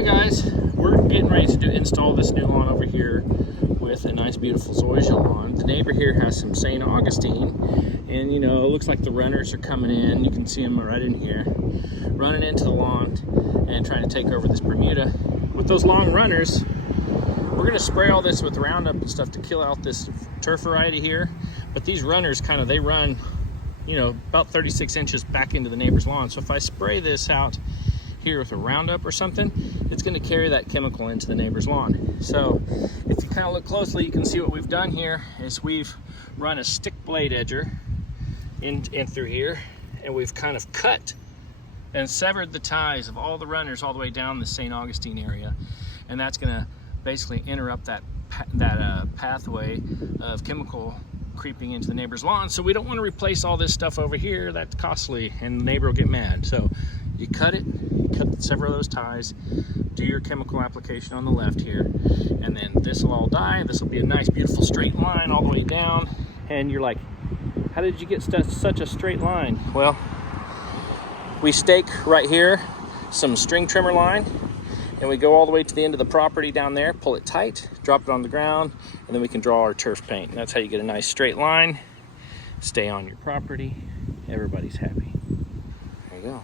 Hey guys, we're getting ready to install this new lawn over here with a nice beautiful zoysia lawn. The neighbor here has some St. Augustine, and it looks like the runners are coming in. You can see them right in here, running into the lawn and trying to take over this Bermuda. With those long runners, we're gonna spray all this with Roundup and stuff to kill out this turf variety here. But these runners they run, about 36 inches back into the neighbor's lawn. So if I spray this out here with a Roundup or something, it's going to carry that chemical into the neighbor's lawn. So if you kind of look closely, you can see what we've done here is we've run a stick blade edger in through here, and we've kind of cut and severed the ties of all the runners all the way down the St. Augustine area, and that's going to basically interrupt that pathway of chemical creeping into the neighbor's lawn. So we don't want to replace all this stuff over here. That's costly and the neighbor will get mad. So you cut several of those ties, do your chemical application on the left here, and then this will all die. This will be a nice beautiful straight line all the way down. And you're like, how did you get such a straight line? Well, we stake right here some string trimmer line, and we go all the way to the end of the property down there, pull it tight, drop it on the ground, and then we can draw our turf paint. And that's how you get a nice straight line, stay on your property, everybody's happy. There you go.